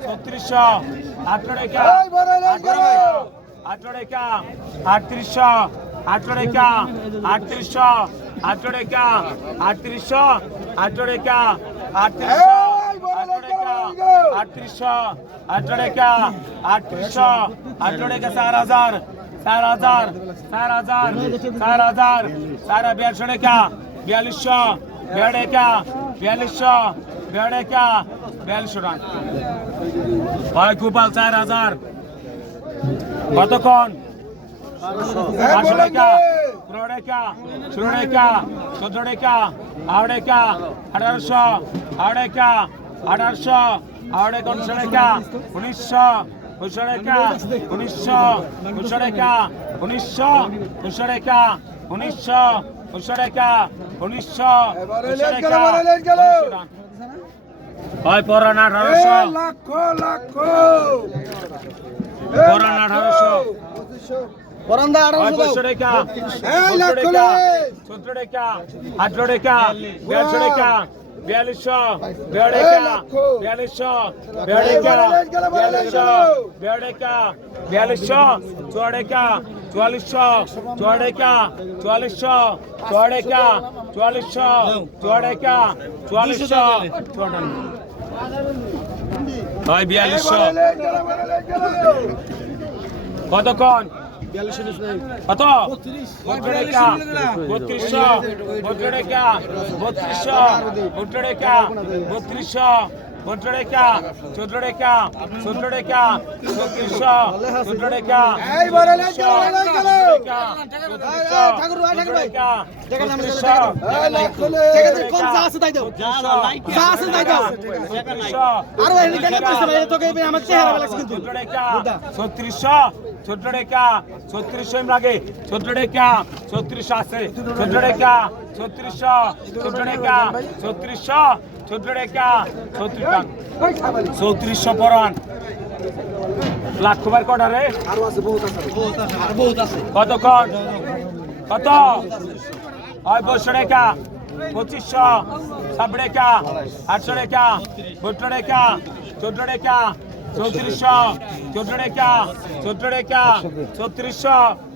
ছত্রিশশো আঠারো রেখা আঠারো রেখা আটত্রিশশো আঠারো রেখা আটত্রিশশো আঠারো রেখা আটত্রিশশো আঠারো রেখা আটত্রিশশো আটত্রিশশো আঠারো রেখা আটত্রিশশো আঠারো রেখা চার হাজার চার হাজার চার হাজার চার হাজার চার বিয়াল্লিশশো বিয়াল্লিশশো বিয়াল রেখা বিয়াল্লিশশো বিয়াল রেখা বিয়াল্লিশশো টাকা হয় গোপাল চার হাজার। কতক্ষণ? পাঁচশো টাকা পনেরো টাকা ষোলো টাকা চোদ্দ টাকা আড়াই টাকা আঠারোশো আড়াই টাকা আঠারোশো উনিশশো টাকা উনিশশো টাকা উনিশশো উনিশশো টাকা উনিশশো উনিশশো উনিশশো উনিশশো হয় পরান আঠারোশো লাখ লাখ। পরান আঠারোশো বরন্দা পঁয়ত্রিশশো টাকা সত্তর টাকা আঠারো টাকা বিয়াল্লিশশো টাকা বিয়াল্লিশশো বিয়াল টাকা বিয়াল্লিশশো বিয়াল টাকা বিয়াল্লিশশো বিয়াল টাকা বিয়াল্লিশশো চুয়াড় টাকা চুয়াল্লিশশো, চুয়াডেকা চুয়াল্লিশশো চুয়াডেকা চুয়াল্লিশশো চুয়াডেকা, চুয়াল্লিশশো, চুয়াডান্ন। ভাই, বিয়াল্লিশশো। কতক্ষণ কত? বত্রিশশো বত্রিশশো বত্রিশশো বত্রিশশো পনেরো টাকা চোদ্দ টাকা চোদ্দ টাকা চৌত্রিশশো চোদ্দ টাকা ছত্রিশশো চোদ্দ টাকা ছত্রিশশো লাগে চোদ্দ টাকা ছত্রিশশো আছে চোদ্দ টাকা ছত্রিশশো চোদ্দ টাকা ছত্রিশশো চৌত্রিশশো পরান। লাখ কুমার কটা রে কত হয় বসো রেখা পঁচিশশো, ছাব্বিশ রেখা আটশো রেখা সত্তর রেখা চোদ্দ রেখা চৌত্রিশশো, চোদ্দ রেখা চোদ্দ রেখা ছত্রিশশো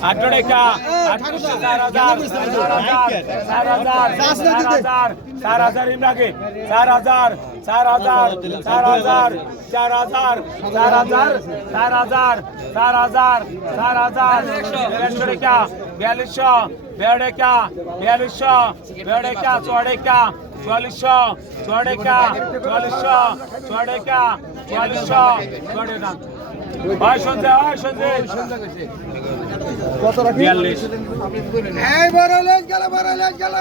আঠারো আটত্রিশশো চার হাজার চার হাজার চার হাজার চার হাজার ইমরাকে চার হাজার চার হাজার চার হাজার চার হাজার চার হাজার চার হাজার চার হাজার চার হাজার বিয়াল্লিশশো রেখা বিয়াল্লিশশো বিয়াল রেখা বিয়াল্লিশশো চুয়াড় রেখা চুয়াল্লিশশো রেখা চুয়াল্লিশশো চুয়াড় চুয়াল্লিশশো চুয়াড় হয় সঞ্জয় হয় সঞ্জয় কত রাখি? 42 এই বড় লেজ গেল বড় লেজ গেল।